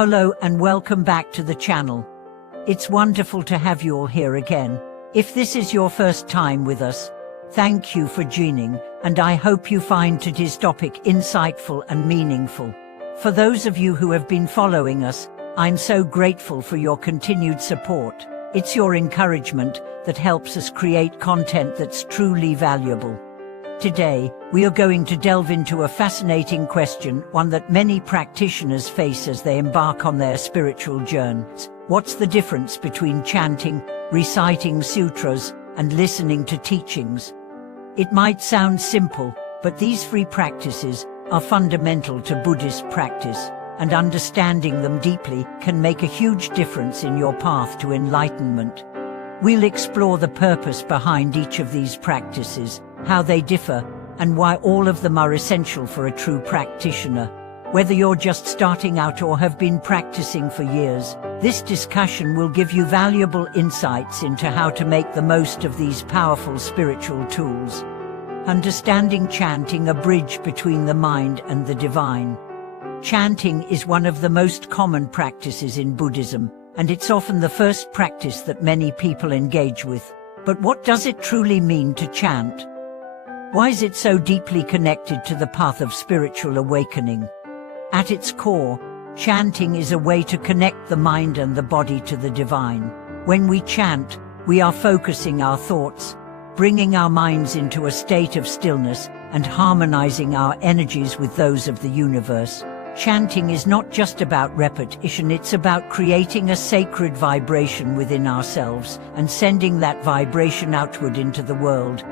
Hello and welcome back to the channel. It's wonderful to have you all here again. If this is your first time with us, thank you for joining, and I hope you find today's topic insightful and meaningful. For those of you who have been following us, I'm so grateful for your continued support. It's your encouragement that helps us create content that's truly valuable. Today, we are going to delve into a fascinating question, one that many practitioners face as they embark on their spiritual journeys. What's the difference between chanting, reciting sutras, and listening to teachings? It might sound simple, but these three practices are fundamental to Buddhist practice, and understanding them deeply can make a huge difference in your path to enlightenment. We'll explore the purpose behind each of these practices, how they differ, and why all of them are essential for a true practitioner. Whether you're just starting out or have been practicing for years, this discussion will give you valuable insights into how to make the most of these powerful spiritual tools. Understanding chanting, a bridge between the mind and the divine. Chanting is one of the most common practices in Buddhism, and it's often the first practice that many people engage with. But what does it truly mean to chant? Why is it so deeply connected to the path of spiritual awakening? At its core, chanting is a way to connect the mind and the body to the divine. When we chant, we are focusing our thoughts, bringing our minds into a state of stillness, and harmonizing our energies with those of the universe. Chanting is not just about repetition, it's about creating a sacred vibration within ourselves and sending that vibration outward into the world.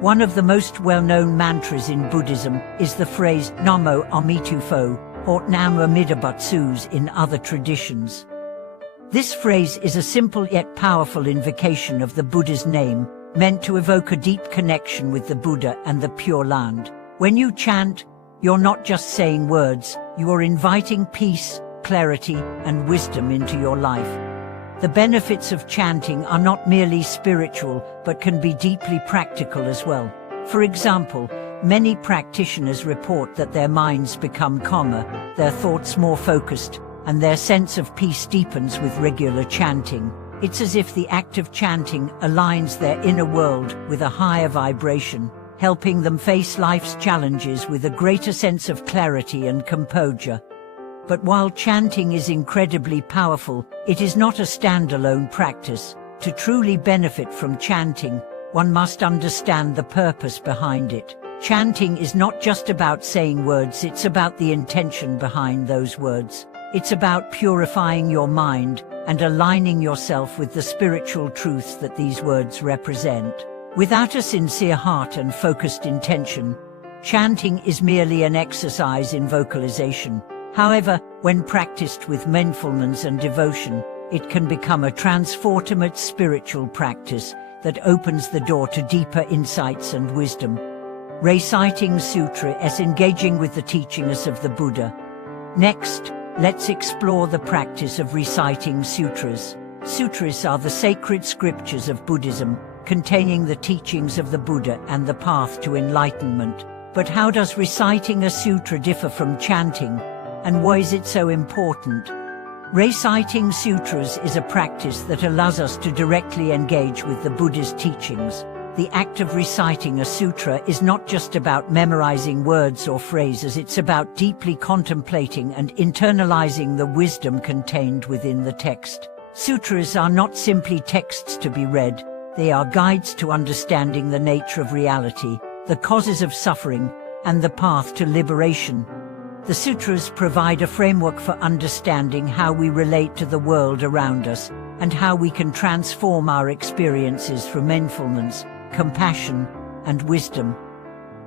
One of the most well-known mantras in Buddhism is the phrase Namo Amitufo, or Nam Amida Butsus in other traditions. This phrase is a simple yet powerful invocation of the Buddha's name, meant to evoke a deep connection with the Buddha and the Pure Land. When you chant, you're not just saying words, you are inviting peace, clarity, and wisdom into your life. The benefits of chanting are not merely spiritual, but can be deeply practical as well. For example, many practitioners report that their minds become calmer, their thoughts more focused, and their sense of peace deepens with regular chanting. It's as if the act of chanting aligns their inner world with a higher vibration, helping them face life's challenges with a greater sense of clarity and composure. But while chanting is incredibly powerful, it is not a standalone practice. To truly benefit from chanting, one must understand the purpose behind it. Chanting is not just about saying words, it's about the intention behind those words. It's about purifying your mind and aligning yourself with the spiritual truths that these words represent. Without a sincere heart and focused intention, chanting is merely an exercise in vocalization. However, when practiced with mindfulness and devotion, it can become a transformative spiritual practice that opens the door to deeper insights and wisdom. Reciting sutras, engaging with the teachings of the Buddha. Next, let's explore the practice of reciting sutras. Sutras are the sacred scriptures of Buddhism, containing the teachings of the Buddha and the path to enlightenment. But how does reciting a sutra differ from chanting? And why is it so important? Reciting sutras is a practice that allows us to directly engage with the Buddha's teachings. The act of reciting a sutra is not just about memorizing words or phrases, it's about deeply contemplating and internalizing the wisdom contained within the text. Sutras are not simply texts to be read, they are guides to understanding the nature of reality, the causes of suffering, and the path to liberation. The sutras provide a framework for understanding how we relate to the world around us, and how we can transform our experiences through mindfulness, compassion, and wisdom.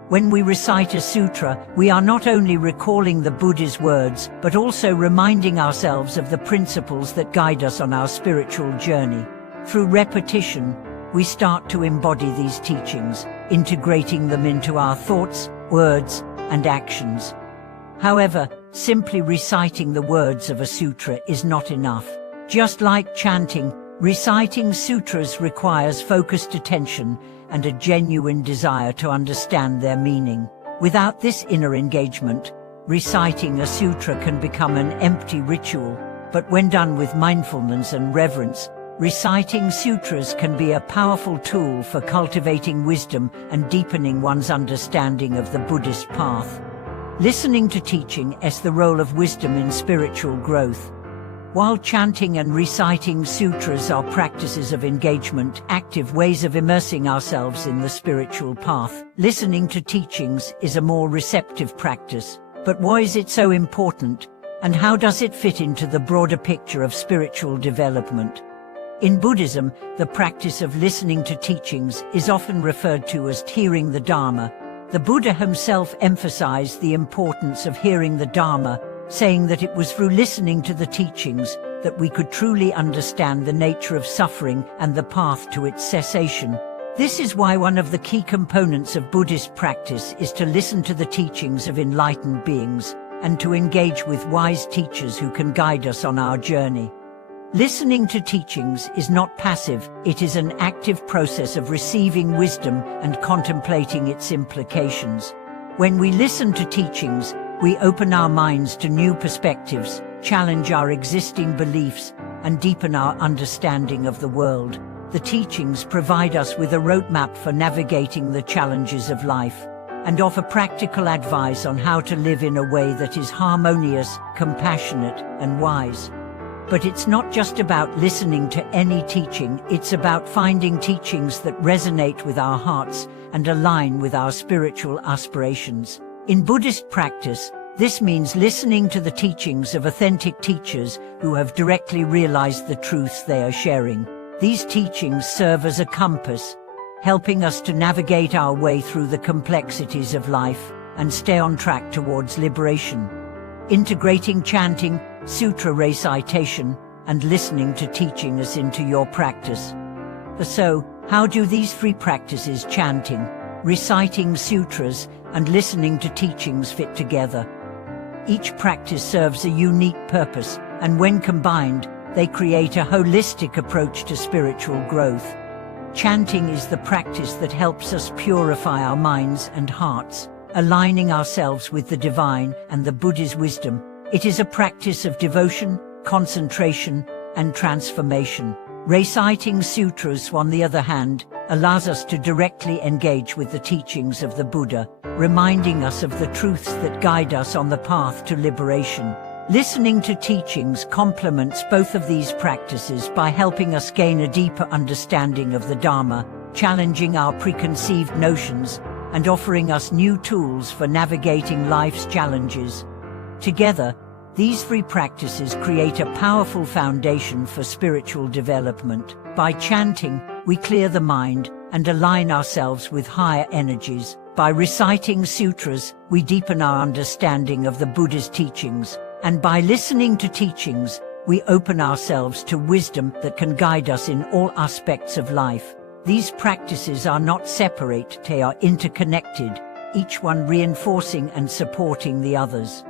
When we recite a sutra, we are not only recalling the Buddha's words, but also reminding ourselves of the principles that guide us on our spiritual journey. Through repetition, we start to embody these teachings, integrating them into our thoughts, words, and actions. However, simply reciting the words of a sutra is not enough. Just like chanting, reciting sutras requires focused attention and a genuine desire to understand their meaning. Without this inner engagement, reciting a sutra can become an empty ritual, but when done with mindfulness and reverence, reciting sutras can be a powerful tool for cultivating wisdom and deepening one's understanding of the Buddhist path. Listening to teaching is the role of wisdom in spiritual growth. While chanting and reciting sutras are practices of engagement, active ways of immersing ourselves in the spiritual path, listening to teachings is a more receptive practice. But why is it so important, and how does it fit into the broader picture of spiritual development? In Buddhism, the practice of listening to teachings is often referred to as hearing the Dharma. The Buddha himself emphasized the importance of hearing the Dharma, saying that it was through listening to the teachings that we could truly understand the nature of suffering and the path to its cessation. This is why one of the key components of Buddhist practice is to listen to the teachings of enlightened beings and to engage with wise teachers who can guide us on our journey. Listening to teachings is not passive, it is an active process of receiving wisdom and contemplating its implications. When we listen to teachings, we open our minds to new perspectives, challenge our existing beliefs, and deepen our understanding of the world. The teachings provide us with a roadmap for navigating the challenges of life, and offer practical advice on how to live in a way that is harmonious, compassionate, and wise. But it's not just about listening to any teaching, it's about finding teachings that resonate with our hearts and align with our spiritual aspirations. In Buddhist practice, this means listening to the teachings of authentic teachers who have directly realized the truths they are sharing. These teachings serve as a compass, helping us to navigate our way through the complexities of life and stay on track towards liberation. Integrating chanting, sutra recitation, and listening to teachings into your practice. So, how do these three practices, chanting, reciting sutras, and listening to teachings, fit together? Each practice serves a unique purpose, and when combined, they create a holistic approach to spiritual growth. Chanting is the practice that helps us purify our minds and hearts, aligning ourselves with the divine and the Buddha's wisdom. It is a practice of devotion, concentration, and transformation. Reciting sutras, on the other hand, allows us to directly engage with the teachings of the Buddha, reminding us of the truths that guide us on the path to liberation. Listening to teachings complements both of these practices by helping us gain a deeper understanding of the Dharma, challenging our preconceived notions, and offering us new tools for navigating life's challenges. Together, these three practices create a powerful foundation for spiritual development. By chanting, we clear the mind and align ourselves with higher energies. By reciting sutras, we deepen our understanding of the Buddha's teachings. And by listening to teachings, we open ourselves to wisdom that can guide us in all aspects of life. These practices are not separate, they are interconnected, each one reinforcing and supporting the others.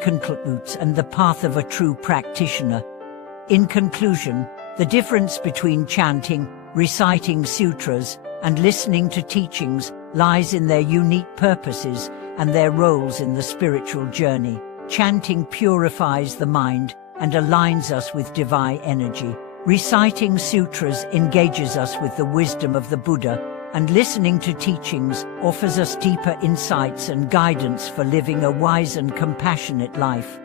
Concludes and the path of a true practitioner. In conclusion, the difference between chanting, reciting sutras, and listening to teachings lies in their unique purposes and their roles in the spiritual journey. Chanting purifies the mind and aligns us with divine energy. Reciting sutras engages us with the wisdom of the Buddha, and listening to teachings offers us deeper insights and guidance for living a wise and compassionate life.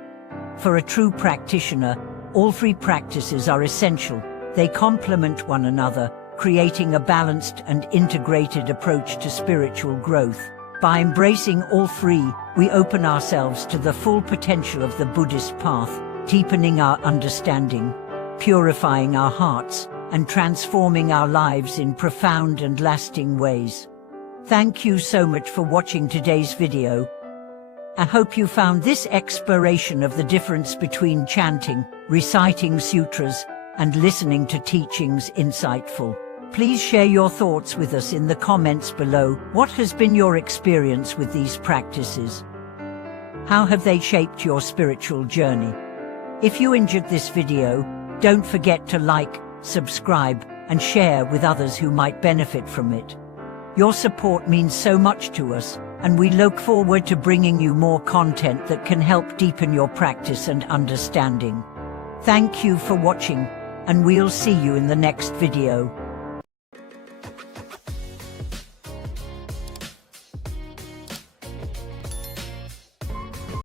For a true practitioner, all three practices are essential. They complement one another, creating a balanced and integrated approach to spiritual growth. By embracing all three, we open ourselves to the full potential of the Buddhist path, deepening our understanding, purifying our hearts, and transforming our lives in profound and lasting ways. Thank you so much for watching today's video. I hope you found this exploration of the difference between chanting, reciting sutras, and listening to teachings insightful. Please share your thoughts with us in the comments below. What has been your experience with these practices? How have they shaped your spiritual journey? If you enjoyed this video, don't forget to like, subscribe, and share with others who might benefit from it. Your support means so much to us, and we look forward to bringing you more content that can help deepen your practice and understanding. Thank you for watching, and we'll see you in the next video.